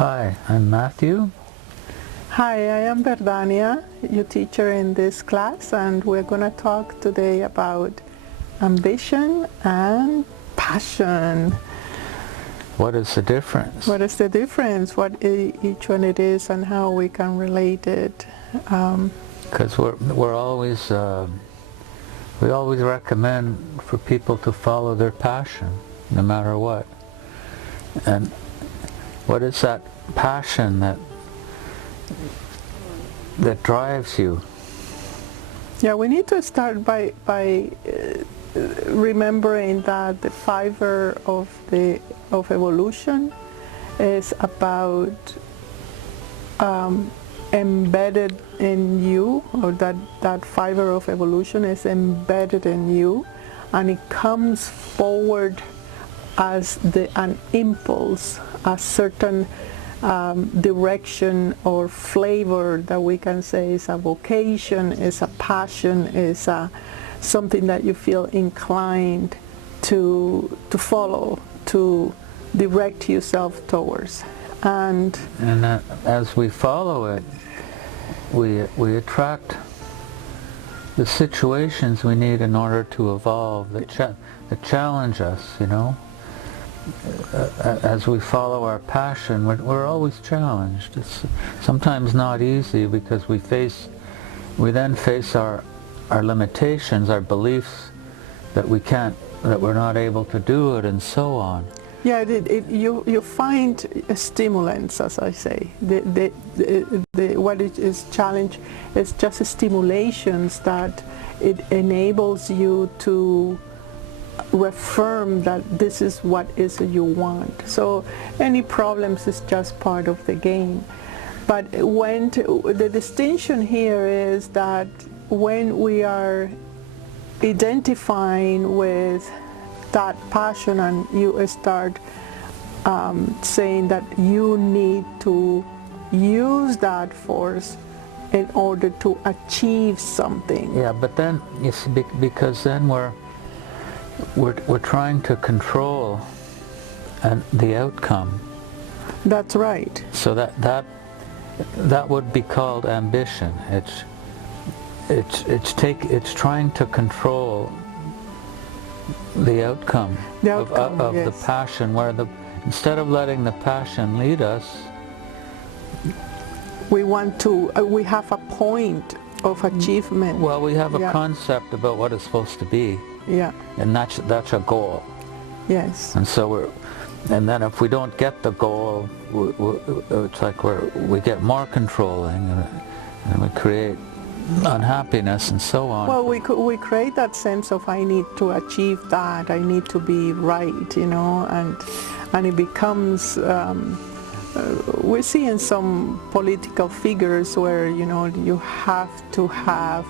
Hi, I'm Matthew. Hi, I am Berdhanya, your teacher in this class, and we're going to talk today about ambition and passion. What is the difference? What is the difference? What each one it is, and how we can relate it. Because we're always we always recommend for people to follow their passion, no matter what. And what is that passion that drives you? Yeah, we need to start by remembering that the fiber of evolution is about embedded in you, or that fiber of evolution is embedded in you, and it comes forward as an impulse, a certain direction or flavor that we can say is a vocation, is a passion, is something that you feel inclined to follow, to direct yourself towards. And as we follow it, we attract the situations we need in order to evolve, that challenge us, you know. As we follow our passion, we're always challenged. It's sometimes not easy because we then face our limitations, our beliefs that we're not able to do it, and so on. Yeah, you find stimulants, as I say. What it is challenge is just stimulations that it enables you to reaffirm that this is what is you want. So any problems is just part of the game. But the distinction here is that when we are identifying with that passion and you start saying that you need to use that force in order to achieve something. Yeah, but then you see, because then we're trying to control the outcome. That's right. So that would be called ambition. It's trying to control the outcome, of yes. the passion, where instead of letting the passion lead us, we have a point of achievement. Well, we have a concept about what it's supposed to be. Yeah. And that's a goal. Yes. And so and then if we don't get the goal, it's like we get more controlling, and we create unhappiness and so on. Well, we create that sense of I need to achieve that, I need to be right, you know, and it becomes. We're seeing some political figures where, you know, you have to have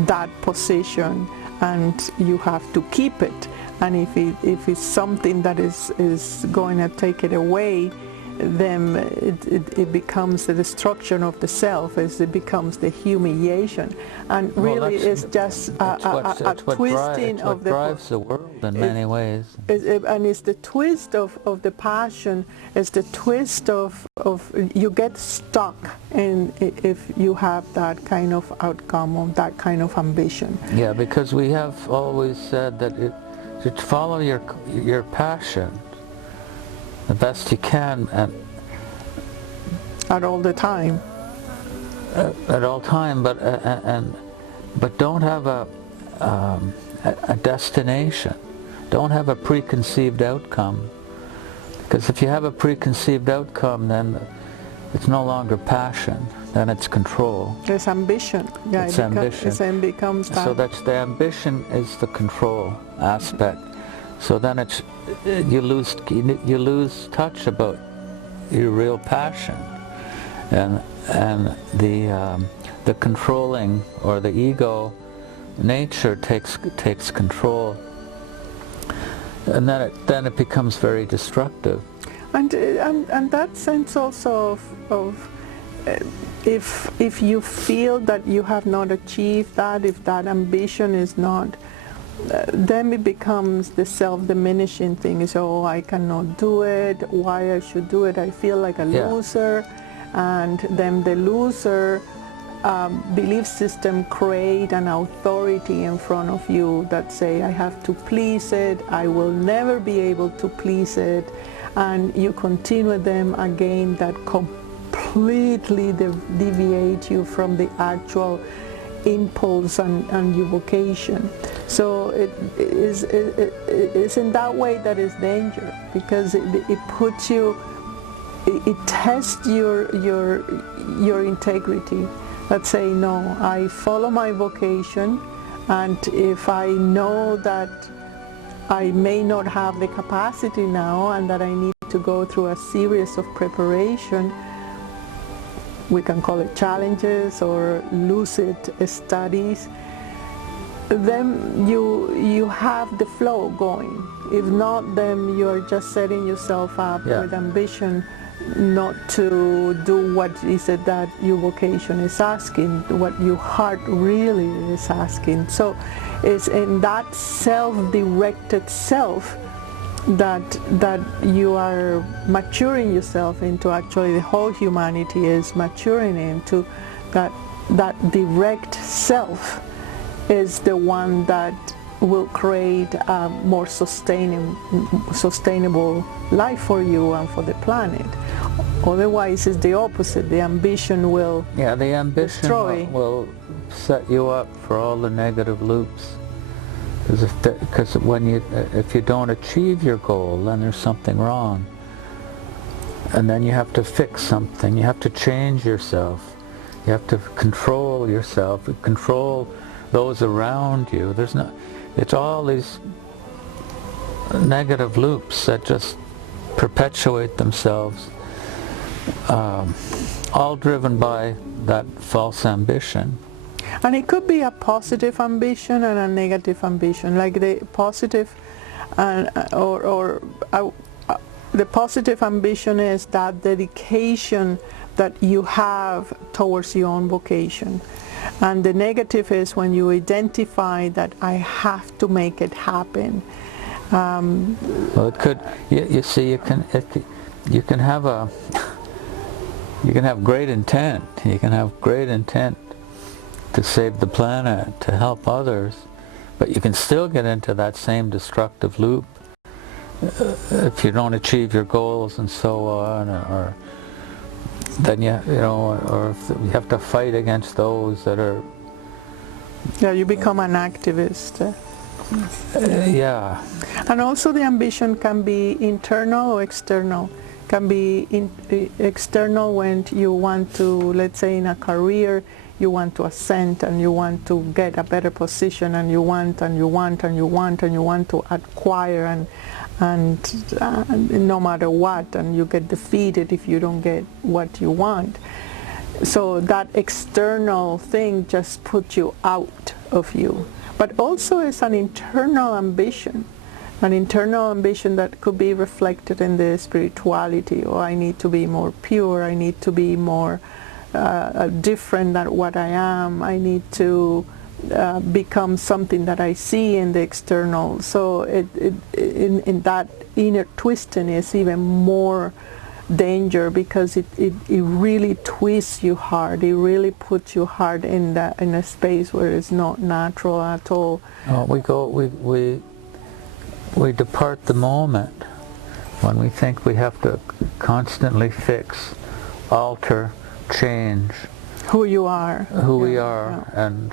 that position and you have to keep it, and if it's something that is going to take it away, then it becomes the destruction of the self, it becomes the humiliation, and really it's just a twisting of the... It drives the world in many ways. And it's the twist of the passion, it's the twist of you get stuck if you have that kind of outcome or that kind of ambition. Yeah, because we have always said that to follow your passion the best you can, and at all the time. At all time, but don't have a destination. Don't have a preconceived outcome, because if you have a preconceived outcome, then it's no longer passion. Then it's control. It's ambition. Yeah, it's ambition. It becomes that. So that's the ambition is the control aspect. So then you lose touch about your real passion, and the controlling or the ego nature takes control, and then it becomes very destructive. And that sense also of if you feel that you have not achieved that, if that ambition is not then it becomes the self-diminishing thing. Is, oh, I cannot do it, why I should do it, I feel like a loser. And then the loser belief system create an authority in front of you that say, I have to please it, I will never be able to please it, and you continue them again that completely deviate you from the actual impulse and your vocation. So it is in that way that is danger, because it puts you, it tests your integrity. Let's say, no, I follow my vocation, and if I know that I may not have the capacity now and that I need to go through a series of preparation, we can call it challenges or lucid studies, then you have the flow going. If not, then you're just setting yourself up with ambition not to do what is it that your vocation is asking, what your heart really is asking. So it's in that self-directed self that you are maturing yourself into. Actually, the whole humanity is maturing into that direct self is the one that will create a more sustainable life for you and for the planet. Otherwise, it's the opposite. The ambition will destroy. Will set you up for all the negative loops. Because if you don't achieve your goal, then there's something wrong, and then you have to fix something. You have to change yourself. You have to control yourself. Control those around you. It's all these negative loops that just perpetuate themselves, all driven by that false ambition. And it could be a positive ambition and a negative ambition. Like the positive, the positive ambition is that dedication that you have towards your own vocation. And the negative is when you identify that I have to make it happen. Well, it could. You see, you can have great intent. You can have great intent to save the planet, to help others, but you can still get into that same destructive loop if you don't achieve your goals and so on, or then or if you have to fight against those that are. Yeah, you become an activist. Yeah. And also the ambition can be internal or external. Can be external when you want to, let's say in a career, you want to ascend and you want to get a better position, and you want to acquire and no matter what, and you get defeated if you don't get what you want. So that external thing just puts you out of you. But also it's an internal ambition that could be reflected in the spirituality. Or I need to be more pure, I need to be more different than what I am, I need to become something that I see in the external. So in that inner twisting is even more danger, because it really twists you hard. It really puts you hard in a space where it's not natural at all. We depart the moment when we think we have to constantly fix, alter, change who you are, we are, and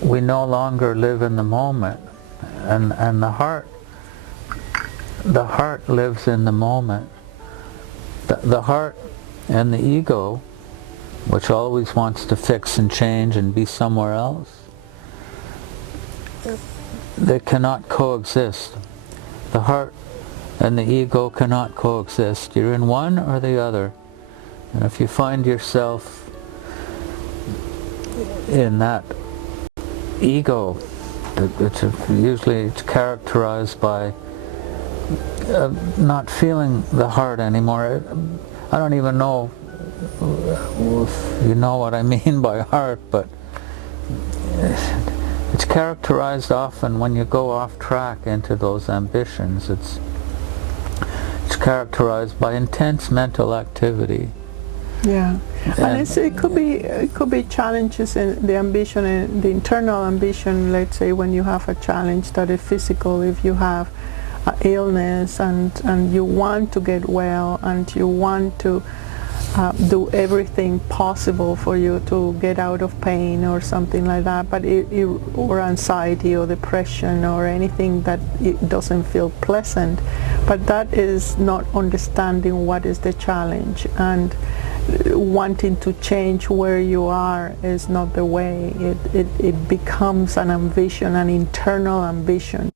we no longer live in the moment, and the heart lives in the moment. The heart and the ego, which always wants to fix and change and be somewhere else, they cannot coexist. The heart and the ego cannot coexist. You're in one or the other. And if you find yourself in that ego, usually it's characterized by not feeling the heart anymore. I don't even know if you know what I mean by heart, but it's characterized often when you go off track into those ambitions. It's characterized by intense mental activity. Yeah, and it could be challenges in the ambition, and the internal ambition. Let's say when you have a challenge that is physical, if you have an illness and you want to get well and you want to do everything possible for you to get out of pain or something like that, but or anxiety or depression or anything that it doesn't feel pleasant, but that is not understanding what is the challenge, and wanting to change where you are is not the way. It becomes an ambition, an internal ambition.